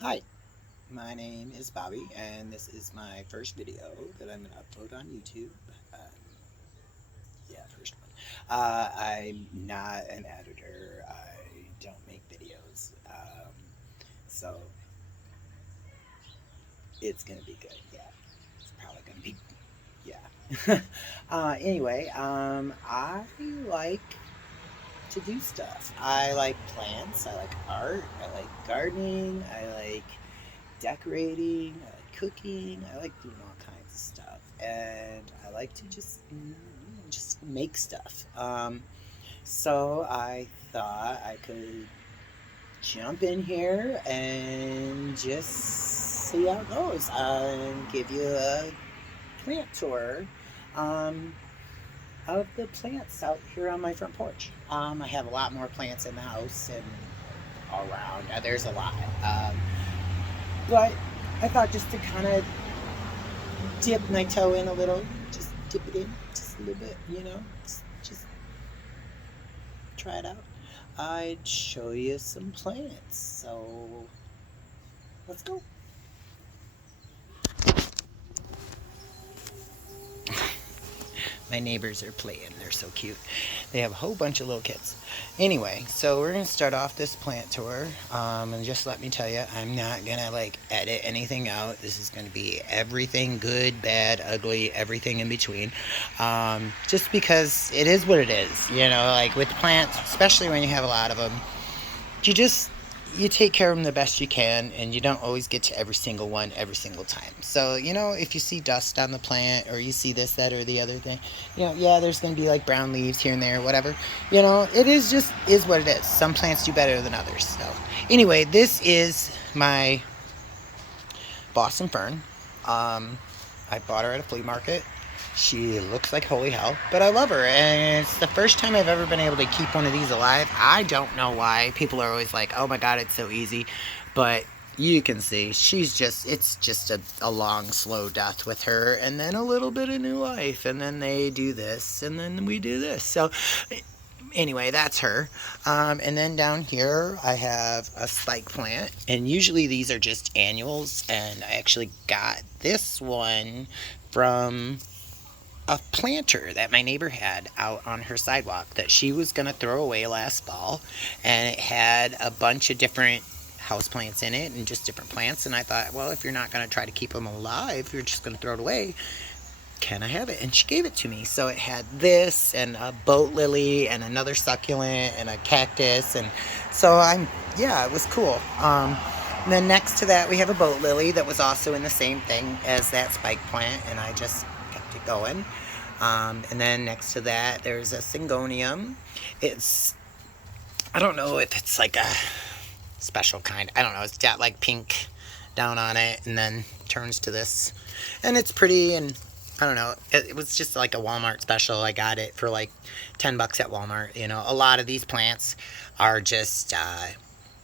Hi, my name is Bobby, and this is my first video that I'm going to upload on YouTube. Um, yeah, first one. I'm not an editor. I don't make videos. So it's going to be good. Yeah, it's probably going to be, yeah. Anyway, I like to do stuff. I like plants. I like art. I like gardening. I like decorating, I like cooking, I like doing all kinds of stuff, and I like to just make stuff. So I thought I could jump in here and just see how it goes, and give you a plant tour. Um, of the plants out here on my front porch. I have a lot more plants in the house and all around. There's a lot. But I thought just to kind of dip my toe in a little, just dip it in just a little bit, just try it out. I'd show you some plants. So let's go. My neighbors are playing. They're so cute. They have a whole bunch of little kids. Anyway, so we're going to start off this plant tour. And just let me tell you, I'm not going to like edit anything out. This is going to be everything good, bad, ugly, everything in between. Just because it is what it is. Like with plants, especially when you have a lot of them, you just you take care of them the best you can, and you don't always get to every single one every single time. So if you see dust on the plant, or you see this, that, or the other thing, yeah, there's going to be like brown leaves here and there, whatever. It is what it is. Some plants do better than others. So anyway, this is my Boston fern. I bought her at a flea market. She looks like holy hell, but I love her, and it's the first time I've ever been able to keep one of these alive. I don't know why. People are always like, oh my god, it's so easy. But you can see, it's just a long, slow death with her, and then a little bit of new life, and then they do this, and then we do this. So anyway, that's her. And then down here, I have a spike plant. And usually these are just annuals. And I actually got this one from a planter that my neighbor had out on her sidewalk that she was going to throw away last fall. And it had a bunch of different house plants in it and just different plants. And I thought, well, if you're not going to try to keep them alive, you're just going to throw it away, can I have it? And she gave it to me. So it had this and a boat lily and another succulent and a cactus. And so yeah, it was cool. And then next to that, we have a boat lily that was also in the same thing as that spike plant. And I just kept it going. And then next to that, there's a syngonium. I don't know if it's like a special kind. I don't know. It's got like pink down on it and then turns to this. And it's pretty, and I don't know. It was just like a Walmart special. I got it for like $10 at Walmart. A lot of these plants are just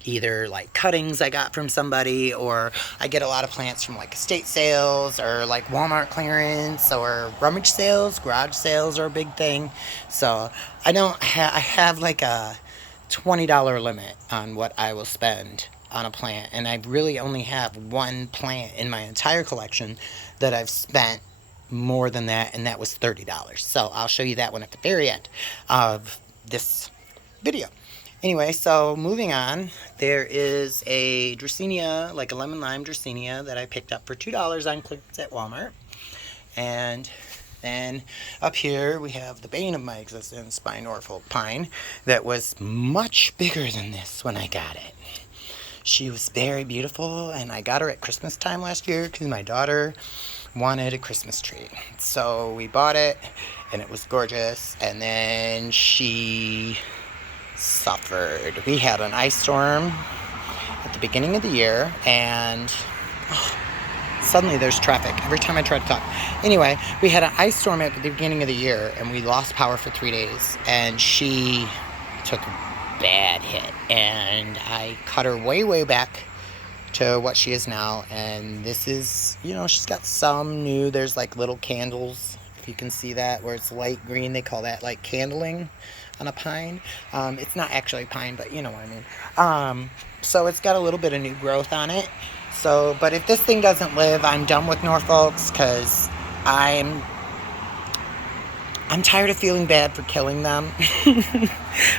either like cuttings I got from somebody, or I get a lot of plants from like estate sales or like Walmart clearance or rummage sales. Garage sales are a big thing. So I have like a $20 limit on what I will spend on a plant, and I really only have one plant in my entire collection that I've spent more than that, and that was $30. So I'll show you that one at the very end of this video. Anyway, so moving on, there is a Dracaena, like a lemon lime Dracaena, that I picked up for $2 on clearance at Walmart. And then up here we have the bane of my existence by Norfolk Pine that was much bigger than this when I got it. She was very beautiful, and I got her at Christmas time last year because my daughter wanted a Christmas tree. So we bought it, and it was gorgeous, and then she suffered. We had an ice storm at the beginning of the year, and suddenly there's traffic every time I try to talk. Anyway, we had an ice storm at the beginning of the year, and we lost power for 3 days, and she took a bad hit, and I cut her way back to what she is now. And this is, she's got some new, there's like little candles, if you can see that, where it's light green. They call that like candling. on a pine. It's not actually pine, but you know what I mean. So it's got a little bit of new growth on it. So, but if this thing doesn't live, I'm done with Norfolks, because I'm tired of feeling bad for killing them.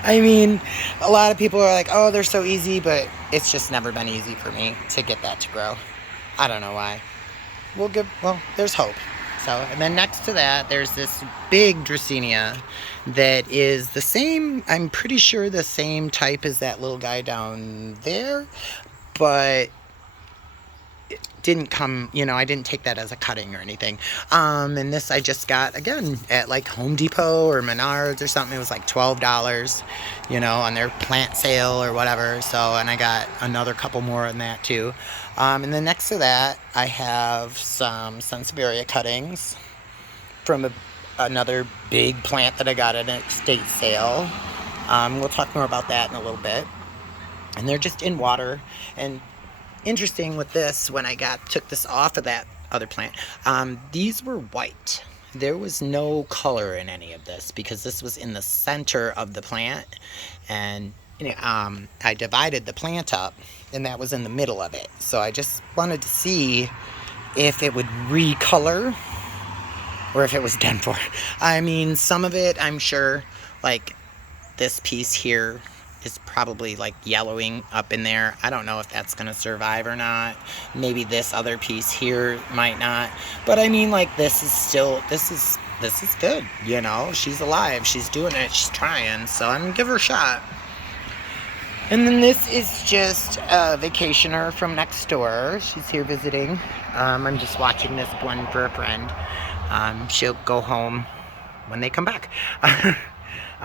I mean, a lot of people are like, oh, they're so easy, but it's just never been easy for me to get that to grow. I don't know why. Well, there's hope. So, and then next to that, there's this big Dracaena that is the same, I'm pretty sure the same type as that little guy down there, but it didn't come, I didn't take that as a cutting or anything. And this I just got, again, at like Home Depot or Menards or something. It was like $12, on their plant sale or whatever. So, and I got another couple more on that too. And then next to that, I have some Sansevieria cuttings from another big plant that I got at an estate sale. We'll talk more about that in a little bit. And they're just in water. And interesting with this, when I took this off of that other plant, these were white. There was no color in any of this because this was in the center of the plant, and I divided the plant up, and that was in the middle of it. So I just wanted to see if it would recolor or if it was done for. I mean, some of it, I'm sure, like this piece here is probably like yellowing up in there. I don't know if that's gonna survive or not. Maybe this other piece here might not. But I mean, like, this is good, She's alive, she's doing it, she's trying, so I'm gonna give her a shot. And then this is just a vacationer from next door. She's here visiting. I'm just watching this one for a friend. She'll go home when they come back.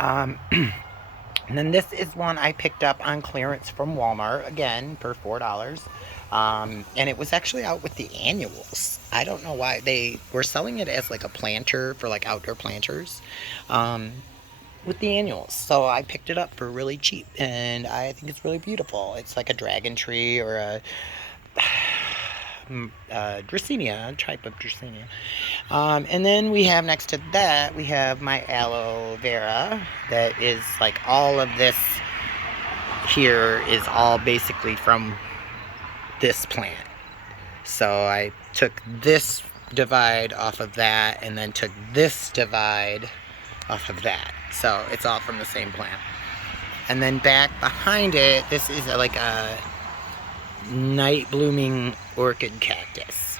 And then this is one I picked up on clearance from Walmart, again, for $4. And it was actually out with the annuals. I don't know why. They were selling it as like a planter for like outdoor planters with the annuals. So I picked it up for really cheap, and I think it's really beautiful. It's like a dragon tree or a Dracaena, type of Dracaena. And then we have next to that, we have my aloe vera that is like all of this here is all basically from this plant. So I took this divide off of that and then took this divide off of that. So it's all from the same plant. And then back behind it, this is like a night blooming orchid cactus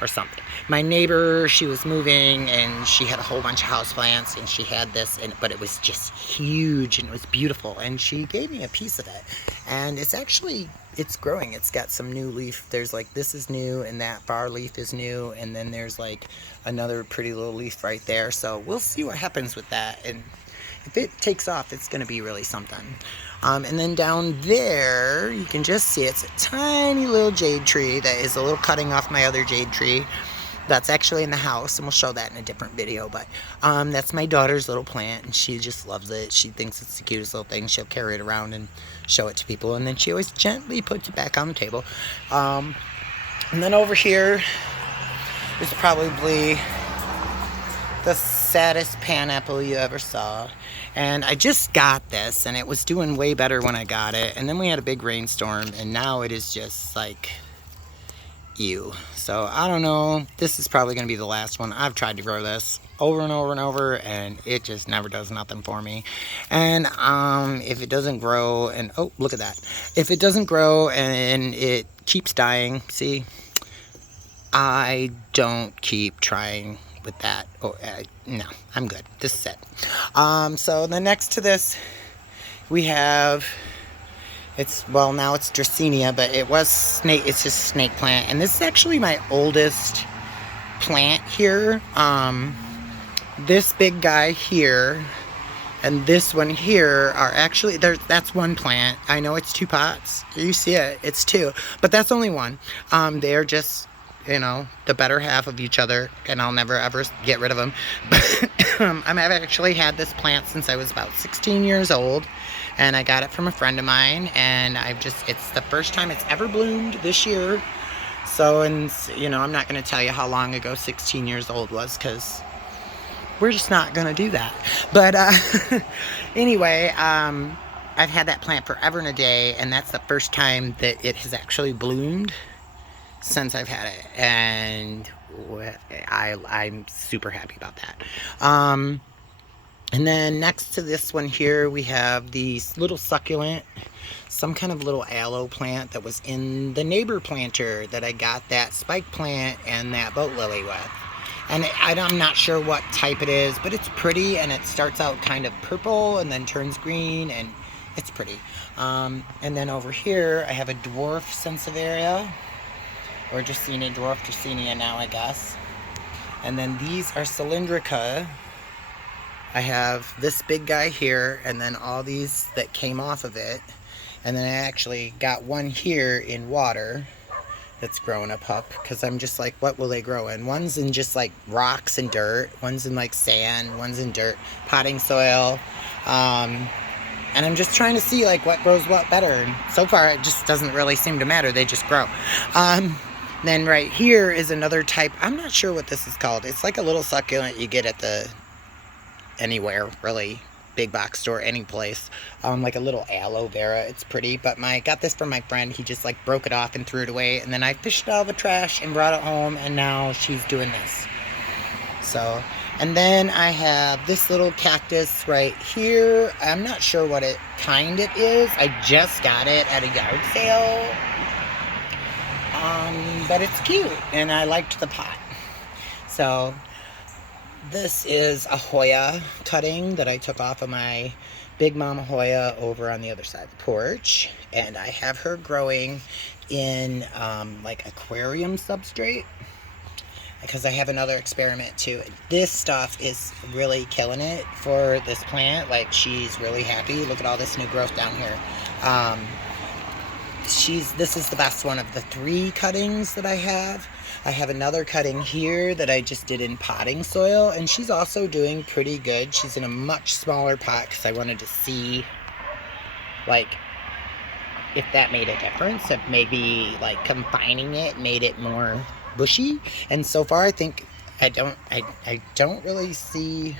or something. My neighbor, she was moving and she had a whole bunch of houseplants, and she had this, but it was just huge and it was beautiful, and she gave me a piece of it, and it's growing. It's got some new leaf. There's like, this is new, and that far leaf is new, and then there's like another pretty little leaf right there. So we'll see what happens with that, and if it takes off, it's going to be really something. And then down there, you can just see it's a tiny little jade tree that is a little cutting off my other jade tree. That's actually in the house, and we'll show that in a different video. But that's my daughter's little plant, and she just loves it. She thinks it's the cutest little thing. She'll carry it around and show it to people, and then she always gently puts it back on the table. And then over here is probably the saddest pineapple you ever saw. And I just got this, and it was doing way better when I got it, and then we had a big rainstorm, and now it is just like ew. So I don't know, this is probably going to be the last one. I've tried to grow this over and over and over, and it just never does nothing for me. And if it doesn't grow, and oh, look at that, if it doesn't grow and it keeps dying, see, I don't keep trying with that. No, I'm good. This is it. So the next to this, we have, now it's Dracaena, but it was snake. It's just snake plant, and this is actually my oldest plant here. This big guy here and this one here are actually, that's one plant. I know it's 2 pots. You see it, it's 2, but that's only one. They're just, the better half of each other, and I'll never ever get rid of them. I've actually had this plant since I was about 16 years old, and I got it from a friend of mine, and it's the first time it's ever bloomed this year. So, and I'm not going to tell you how long ago 16 years old was, because we're just not gonna do that. But anyway, I've had that plant forever and a day, and that's the first time that it has actually bloomed since I've had it, and I'm super happy about that. And then next to this one here, we have these little succulent, some kind of little aloe plant that was in the neighbor planter that I got that spike plant and that boat lily with. And I'm not sure what type it is, but it's pretty, and it starts out kind of purple and then turns green, and it's pretty. And then over here, I have a dwarf Sansevieria, or Dracaena, dwarf Dracaena now, I guess. And then these are Cylindrica. I have this big guy here, and then all these that came off of it. And then I actually got one here in water that's growing up, because I'm just like, what will they grow in? One's in just like rocks and dirt, one's in like sand, one's in dirt, potting soil. And I'm just trying to see like what grows what better. And so far it just doesn't really seem to matter, they just grow. Then right here is another type, I'm not sure what this is called. It's like a little succulent you get at the anywhere, really, big box store, any place, like a little aloe vera. It's pretty, but I got this from my friend. He just like broke it off and threw it away, and then I fished it out of the trash and brought it home, and now she's doing this. So, and then I have this little cactus right here. I'm not sure what kind it is. I just got it at a yard sale, but it's cute, and I liked the pot. So this is a Hoya cutting that I took off of my Big Mama Hoya over on the other side of the porch, and I have her growing in like aquarium substrate, because I have another experiment too. This stuff is really killing it for this plant. Like, she's really happy. Look at all this new growth down here. This is the best one of the 3 cuttings that I have. I have another cutting here that I just did in potting soil, and she's also doing pretty good. She's in a much smaller pot because I wanted to see, like, if that made a difference, if maybe, like, confining it made it more bushy. And so far, I think I don't really see,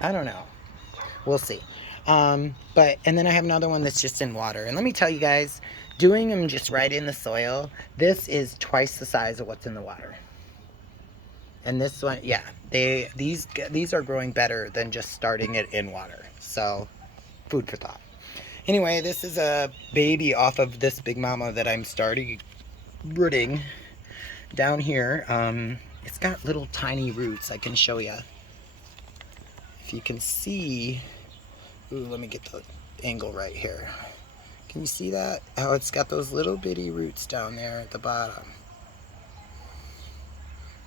I don't know. We'll see. And then I have another one that's just in water. And let me tell you guys, doing them just right in the soil, this is twice the size of what's in the water. And this one, yeah, these are growing better than just starting it in water. So, food for thought. Anyway, this is a baby off of this Big Mama that I'm starting rooting down here. It's got little tiny roots. I can show you. If you can see, ooh, let me get the angle right here. Can you see that? How it's got those little bitty roots down there at the bottom.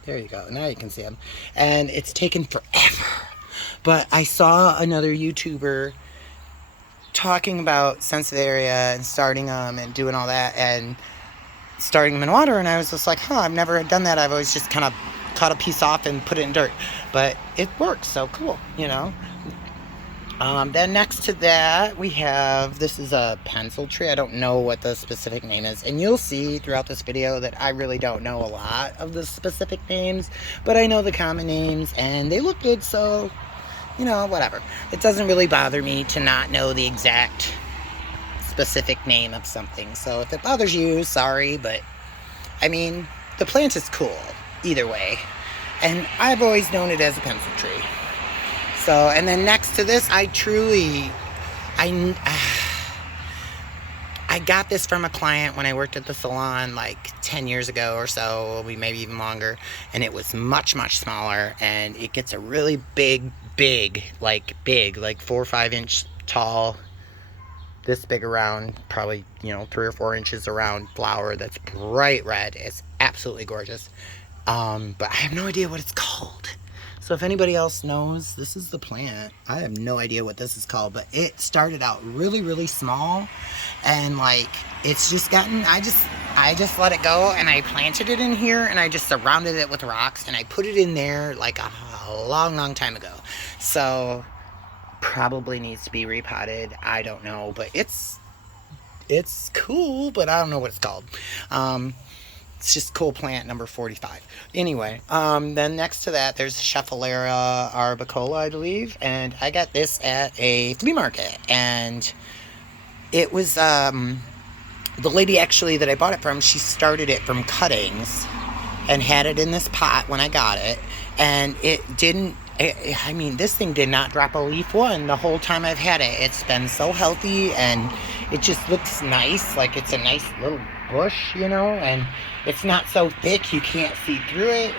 There you go. Now you can see them. And it's taken forever. But I saw another YouTuber talking about Sansevieria and starting them and doing all that and starting them in water. And I was just like, huh, I've never done that. I've always just kind of cut a piece off and put it in dirt. But it works, so cool, you know. Then next to that, we have, this is a pencil tree. I don't know what the specific name is. And you'll see throughout this video that I really don't know a lot of the specific names. But I know the common names, and they look good, so, you know, whatever. It doesn't really bother me to not know the exact specific name of something. So if it bothers you, sorry, but, I mean, the plant is cool, either way. And I've always known it as a pencil tree. So, and then next to this, I got this from a client when I worked at the salon like 10 years ago or so, maybe even longer, and it was much, much smaller, and it gets a really big, like 4 or 5 inch tall, this big around, probably, you know, 3 or 4 inches around flower that's bright red. It's absolutely gorgeous. But I have no idea what it's called. So if anybody else knows, this is the plant. I have no idea what this is called, but it started out really, really small, and like, it's just gotten, I just let it go, and I planted it in here, and I just surrounded it with rocks, and I put it in there like a long time ago. So probably needs to be repotted. I don't know, but it's cool, but I don't know what it's called. It's just cool plant number 45. Anyway, then next to that, there's Schefflera arbicola, I believe. And I got this at a flea market. And it was, the lady actually that I bought it from, she started it from cuttings and had it in this pot when I got it. And it didn't, I mean, this thing did not drop a leaf one the whole time I've had it. It's been so healthy, and it just looks nice. Like it's a nice little bush, you know, and it's not so thick you can't see through it.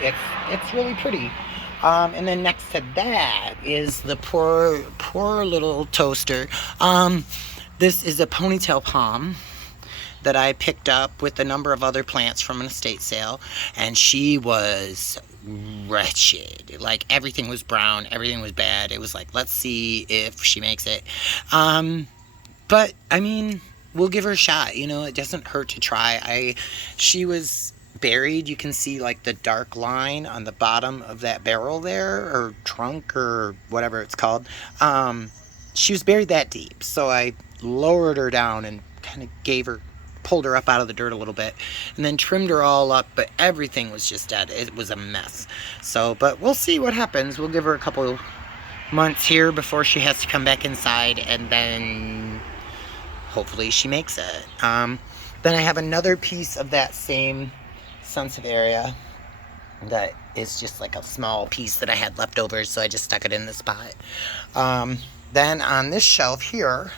It's really pretty. And then next to that is the poor little toaster. This is a ponytail palm that I picked up with a number of other plants from an estate sale, and she was wretched. Like everything was brown, everything was bad. It was like, let's see if she makes it. But I mean, we'll give her a shot. You know, it doesn't hurt to try. She was buried. You can see like the dark line on the bottom of that barrel there, or trunk, or whatever it's called. She was buried that deep, so I lowered her down and kind of pulled her up out of the dirt a little bit, and then trimmed her all up, but everything was just dead. It was a mess. So, but we'll see what happens. We'll give her a couple months here before she has to come back inside, and then hopefully she makes it. Then I have another piece of that same Sansevieria that is just like a small piece that I had left over, so I just stuck it in this pot. Then on this shelf here,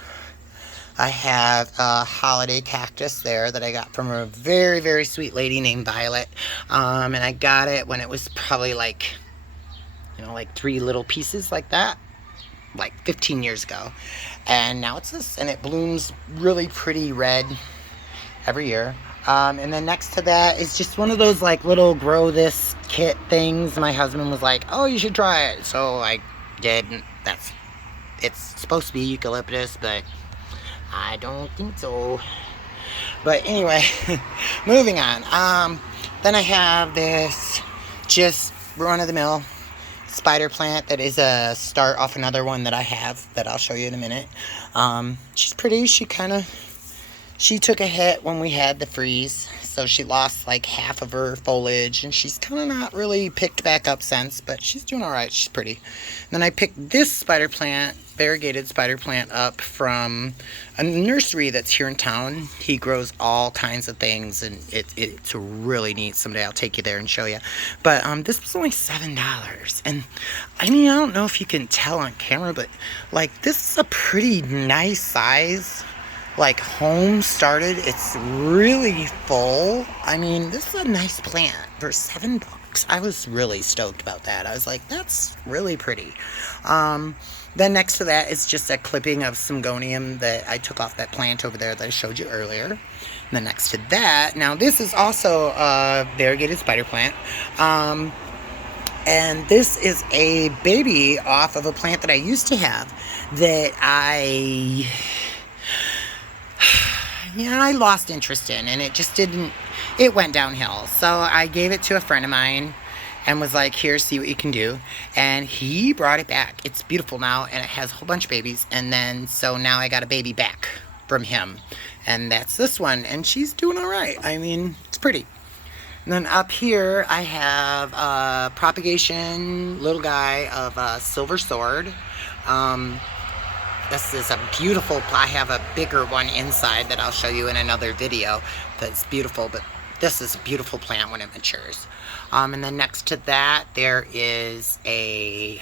I have a holiday cactus there that I got from a very, very sweet lady named Violet. And I got it when it was probably like, you know, like 3 little pieces like that, like 15 years ago. And now it's this, and it blooms really pretty red every year. And then next to that is just one of those like little grow this kit things. My husband was like, oh, you should try it. So I did. It's supposed to be eucalyptus, but I don't think so. But anyway, moving on. Then I have this just run-of-the-mill spider plant that is a start off another one that I have that I'll show you in a minute. She's pretty. She took a hit when we had the freeze, so she lost like half of her foliage, and she's kind of not really picked back up since, but she's doing all right. She's pretty. And then I picked this spider plant, variegated spider plant, up from a nursery that's here in town. He grows all kinds of things, and it's really neat. Someday I'll take you there and show you. But this was only $7, and I mean, I don't know if you can tell on camera, but like this is a pretty nice size. Like home started, it's really full. I mean, this is a nice plant for $7. I was really stoked about that. I was like, that's really pretty. Then next to that is just a clipping of Syngonium that I took off that plant over there that I showed you earlier. And then next to that, now this is also a variegated spider plant. And this is a baby off of a plant that I used to have that I lost interest in, and it went downhill. So I gave it to a friend of mine and was like, here, see what you can do. And he brought it back. It's beautiful now, and it has a whole bunch of babies. And then, so now I got a baby back from him. And that's this one, and she's doing all right. I mean, it's pretty. And then up here, I have a propagation little guy of a silver sword. This is a beautiful, I have a bigger one inside that I'll show you in another video that's beautiful, but this is a beautiful plant when it matures. And then next to that, there is a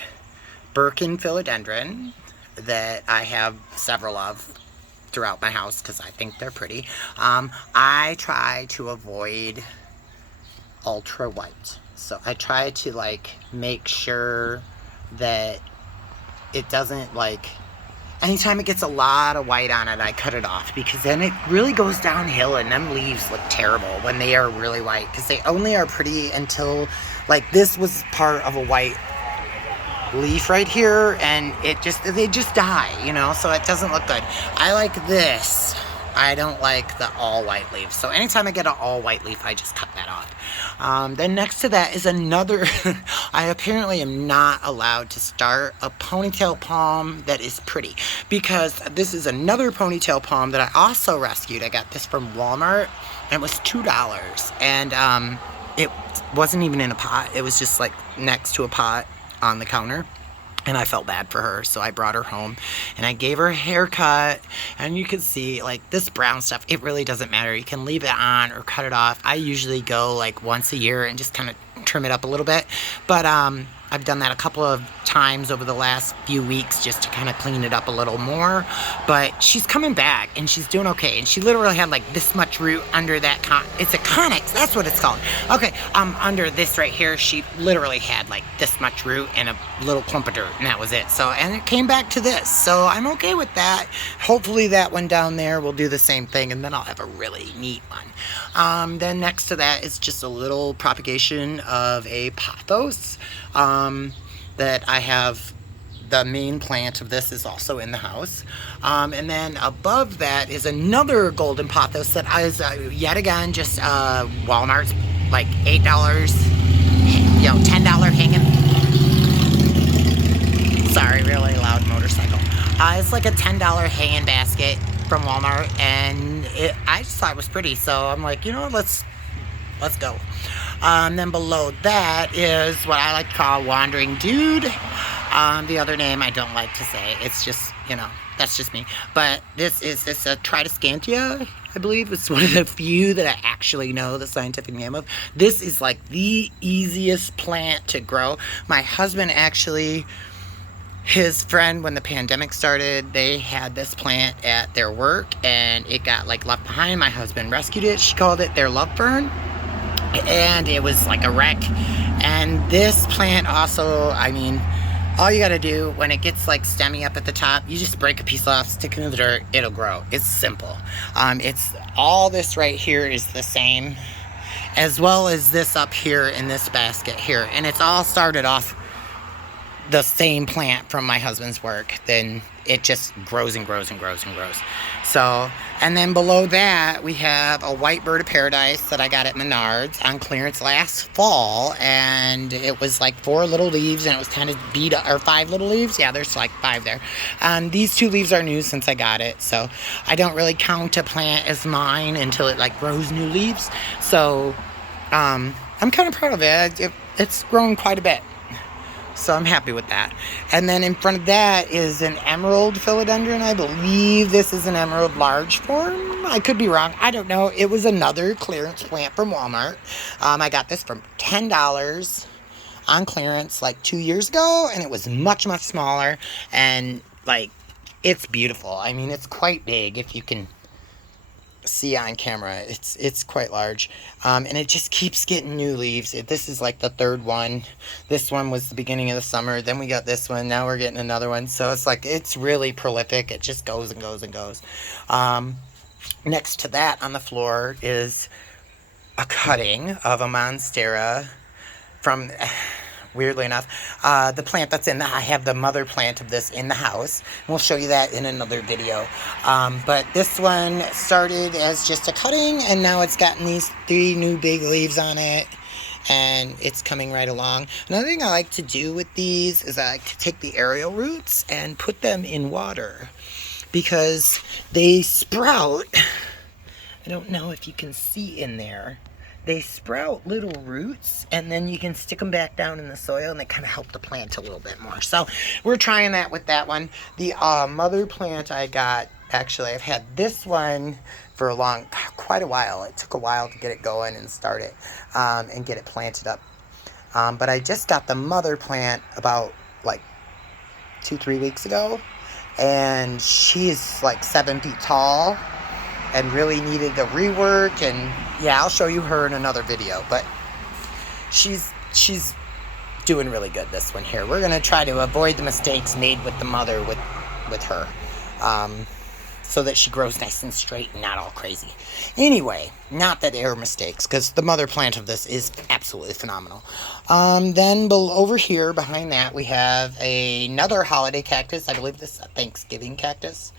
Birkin philodendron that I have several of throughout my house because I think they're pretty. I try to avoid ultra white. So I try to like make sure that it doesn't like, anytime it gets a lot of white on it, I cut it off, because then it really goes downhill and them leaves look terrible when they are really white, because they only are pretty until, like, this was part of a white leaf right here, and they just die, you know, so it doesn't look good. I like this. I don't like the all white leaf. So anytime I get an all white leaf, I just cut that off. Then next to that is another, I apparently am not allowed to start a ponytail palm that is pretty, because this is another ponytail palm that I also rescued. I got this from Walmart, and it was $2. And it wasn't even in a pot. It was just like next to a pot on the counter. And I felt bad for her, so I brought her home and I gave her a haircut. And you can see, like, this brown stuff, it really doesn't matter. You can leave it on or cut it off. I usually go like once a year and just kind of trim it up a little bit. But I've done that a couple of times over the last few weeks just to kind of clean it up a little more. But she's coming back and she's doing okay. And she literally had like this much root under that it's a Connex, that's what it's called. Okay, under this right here, she literally had like this much root and a little clump of dirt, and that was it. So, and it came back to this. So I'm okay with that. Hopefully that one down there will do the same thing, and then I'll have a really neat one. Then next to that is just a little propagation of a pothos. That I have. The main plant of this is also in the house. And then above that is another golden pothos that is yet again just Walmart's like $8, $10 hanging. Sorry, really loud motorcycle. It's like a $10 hanging basket from Walmart, and I just thought it was pretty, so I'm like, let's go. Then below that is what I like to call Wandering Dude. The other name I don't like to say. It's just, that's just me. But it's a Tridescantia, I believe. It's one of the few that I actually know the scientific name of. This is like the easiest plant to grow. My husband actually, his friend, when the pandemic started, they had this plant at their work, and it got like left behind. My husband rescued it. She called it their love fern. And it was like a wreck. And this plant also, all you gotta do when it gets like stemmy up at the top, you just break a piece off, stick it in the dirt, it'll grow. It's simple. It's all this right here is the same, as well as this up here in this basket here. And it's all started off the same plant from my husband's work. Then it just grows and grows and grows and grows. So, and then below that, we have a white bird of paradise that I got at Menards on clearance last fall. And it was like 4 little leaves, and it was kind of beat up, or 5 little leaves. Yeah, there's like 5 there. These 2 leaves are new since I got it. So I don't really count a plant as mine until it like grows new leaves. So, I'm kind of proud of it. It's grown quite a bit. So I'm happy with that. And then in front of that is an emerald philodendron. I believe this is an emerald large form. I could be wrong. I don't know. It was another clearance plant from Walmart. I got this for $10 on clearance like 2 years ago, and it was much, much smaller. And like, it's beautiful. It's quite big if you can see on camera. It's quite large, and it just keeps getting new leaves. This is like the 3rd one. This one was the beginning of the summer, then we got this one, now we're getting another one. So it's like, it's really prolific. It just goes and goes and goes. Next to that on the floor is a cutting of a monstera from, weirdly enough, the plant that's I have the mother plant of this in the house. We'll show you that in another video. But this one started as just a cutting, and now it's gotten these 3 new big leaves on it, and it's coming right along. Another thing I like to do with these is I like to take the aerial roots and put them in water, because they sprout. I don't know if you can see in there. They sprout little roots, and then you can stick them back down in the soil, and they kind of help the plant a little bit more. So we're trying that with that one. The mother plant I got, actually, I've had this one for quite a while. It took a while to get it going and start it and get it planted up. But I just got the mother plant about like 2-3 weeks ago, and she's like 7 feet tall and really needed the rework. And yeah, I'll show you her in another video, but she's doing really good, this one here. We're gonna try to avoid the mistakes made with the mother with her. so that she grows nice and straight and not all crazy. Anyway, not that there are mistakes, because the mother plant of this is absolutely phenomenal. Then over here, behind that, we have another holiday cactus. I believe this is a Thanksgiving cactus.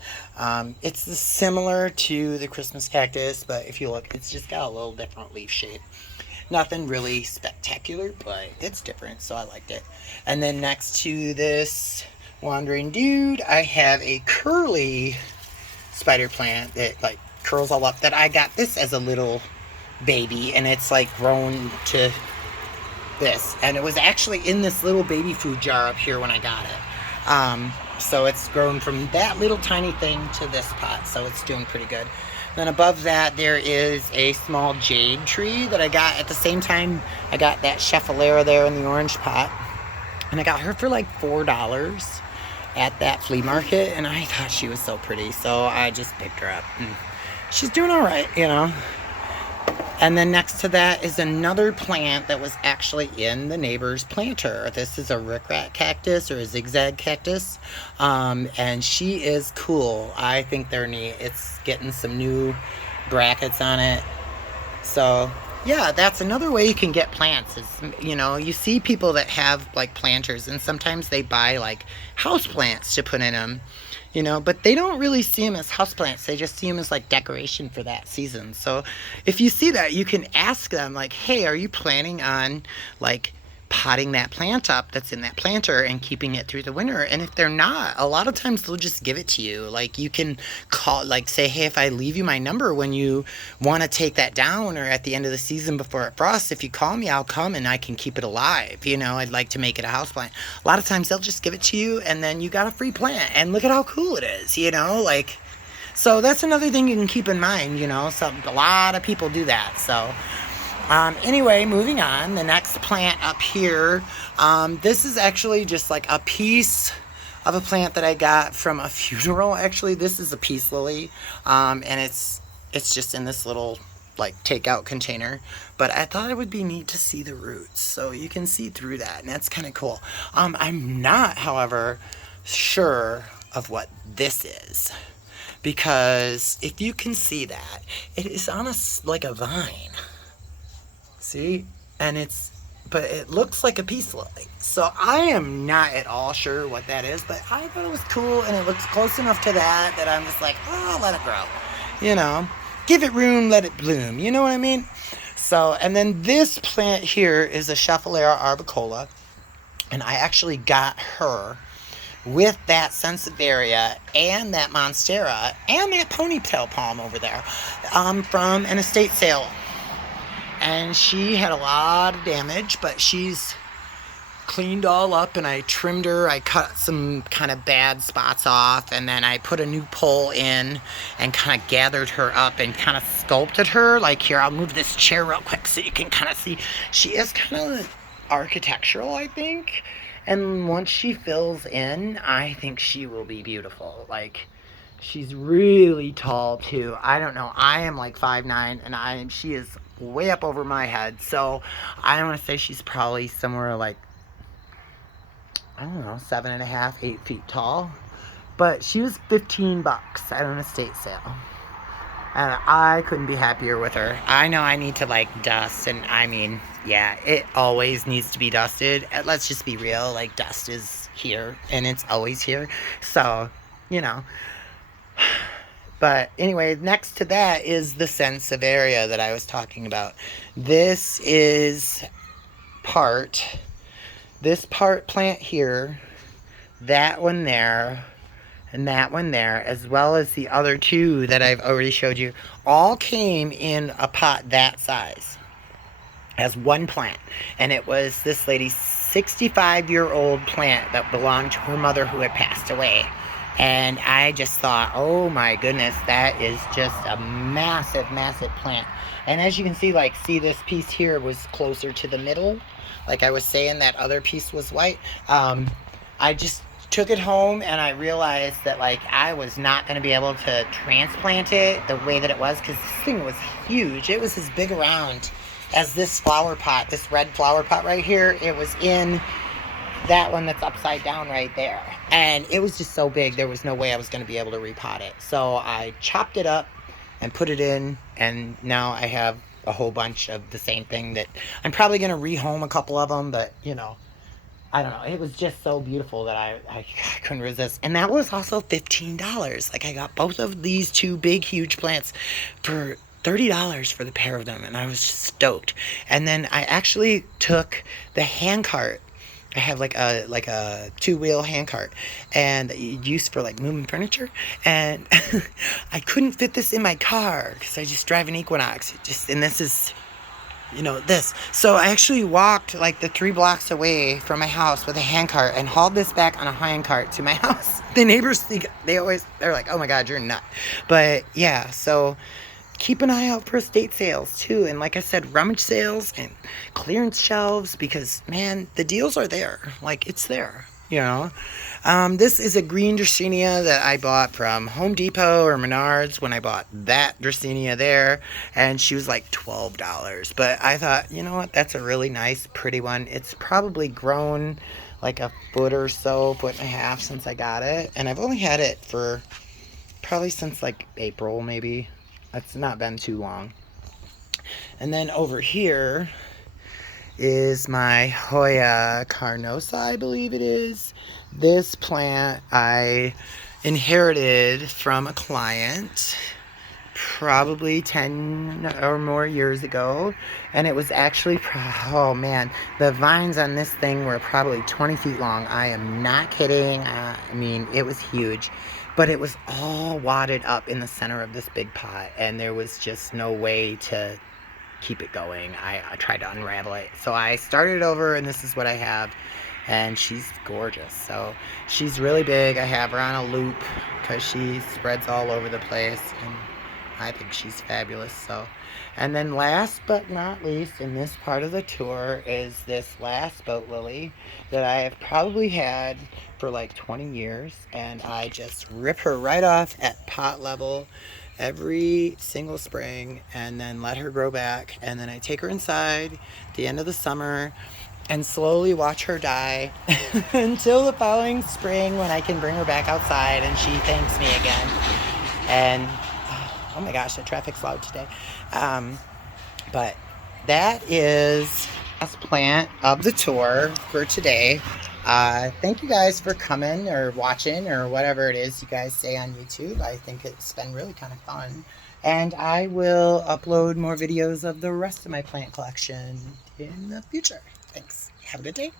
It's similar to the Christmas cactus, but if you look, it's just got a little different leaf shape. Nothing really spectacular, but it's different, so I liked it. And then next to this wandering dude, I have a curly spider plant that like curls all up, that I got this as a little baby, and it's like grown to this, and it was actually in this little baby food jar up here when I got it. So it's grown from that little tiny thing to this pot, so it's doing pretty good. Then above that, there is a small jade tree that I got at the same time I got that Scheffalera there in the orange pot. And I got her for like $4 at that flea market, and I thought she was so pretty, so I just picked her up. And she's doing all right, you know. And then next to that is another plant that was actually in the neighbor's planter. This is a rickrack cactus, or a zigzag cactus. And she is cool. I think they're neat. It's getting some new brackets on it. So, yeah, that's another way you can get plants. Is, you know, you see people that have, like, planters, and sometimes they buy, like, house plants to put in them. You know, but they don't really see them as houseplants. They just see them as like decoration for that season. So if you see that, you can ask them like, hey, are you planning on like potting that plant up that's in that planter and keeping it through the winter? And if they're not, a lot of times they'll just give it to you. Like you can call, like say, hey, if I leave you my number when you want to take that down, or at the end of the season before it frosts, if you call me, I'll come and I can keep it alive. You know, I'd like to make it a house plant. A lot of times they'll just give it to you, and then you got a free plant, and look at how cool it is, you know, like, so that's another thing you can keep in mind, you know. So a lot of people do that. So anyway, moving on, the next plant up here, this is actually just like a piece of a plant that I got from a funeral. Actually, this is a peace lily, and it's just in this little like takeout container, but I thought it would be neat to see the roots, so you can see through that, and that's kind of cool. I'm not, however, sure of what this is, because if you can see that, it is on like a vine. See? And but it looks like a peace lily. So I am not at all sure what that is, but I thought it was cool, and it looks close enough to that I'm just like, oh, let it grow. You know, give it room, let it bloom. You know what I mean? So, and then this plant here is a Scheffalera arbicola, and I actually got her with that Sansevieria and that Monstera and that ponytail palm over there from an estate sale. And she had a lot of damage, but she's cleaned all up, and I trimmed her. I cut some kind of bad spots off, and then I put a new pole in and kind of gathered her up and kind of sculpted her. Like here, I'll move this chair real quick so you can kind of see. She is kind of architectural, I think. And once she fills in, I think she will be beautiful. Like, she's really tall too. I don't know. I am like 5'9", and she is way up over my head. So I want to say she's probably somewhere like, I don't know, 7.5, 8 feet tall. But she was $15 at an estate sale. And I couldn't be happier with her. I know I need to like dust, and I mean, yeah, it always needs to be dusted. Let's just be real, like dust is here and it's always here. So, you know. But anyway, next to that is the Sansevieria that I was talking about. This part plant here, that one there, and that one there, as well as the other two that I've already showed you, all came in a pot that size as one plant. And it was this lady's 65-year-old plant that belonged to her mother who had passed away. And I just thought, oh my goodness, that is just a massive, massive plant. And as you can see, like, see this piece here was closer to the middle. Like I was saying, that other piece was white. I just took it home, and I realized that, like, I was not going to be able to transplant it the way that it was, because this thing was huge. It was as big around as this flower pot, this red flower pot right here. It was in that one that's upside down right there. And it was just so big, there was no way I was going to be able to repot it. So I chopped it up and put it in, and now I have a whole bunch of the same thing that I'm probably going to rehome a couple of them, but you know, I don't know. It was just so beautiful that I couldn't resist. And that was also $15. Like, I got both of these two big, huge plants for $30 for the pair of them, and I was just stoked. And then I actually took the hand cart. I have like a two-wheel hand cart, and used for like moving furniture. And I couldn't fit this in my car because I just drive an Equinox. And this is, you know, this. So I actually walked like the 3 blocks away from my house with a handcart and hauled this back on a handcart to my house. The neighbors think, they're like, oh my God, you're a nut. But yeah, so keep an eye out for estate sales too. And like I said, rummage sales and clearance shelves, because man, the deals are there. Like, it's there, you know. This is a green Dracaena that I bought from Home Depot or Menards when I bought that Dracaena there, and she was like $12. But I thought, you know what, that's a really nice, pretty one. It's probably grown like a foot or so, foot and a half since I got it, and I've only had it for probably since like April, maybe. It's not been too long. And then over here is my Hoya carnosa, I believe it is. This plant I inherited from a client probably 10 or more years ago, and it was actually, oh man, the vines on this thing were probably 20 feet long. I am not kidding. I mean, it was huge, but it was all wadded up in the center of this big pot, and there was just no way to keep it going. I tried to unravel it, so I started over, and this is what I have. And she's gorgeous. So she's really big. I have her on a loop because she spreads all over the place, and I think she's fabulous. So, and then last but not least in this part of the tour is this last boat lily that I have probably had for like 20 years, and I just rip her right off at pot level every single spring, and then let her grow back, and then I take her inside at the end of the summer and slowly watch her die until the following spring, when I can bring her back outside and she thanks me again. And oh my gosh, the traffic's loud today. But that is the last plant of the tour for today. Thank you guys for coming or watching or whatever it is you guys say on YouTube. I think it's been really kind of fun. And I will upload more videos of the rest of my plant collection in the future. Thanks. Have a good day.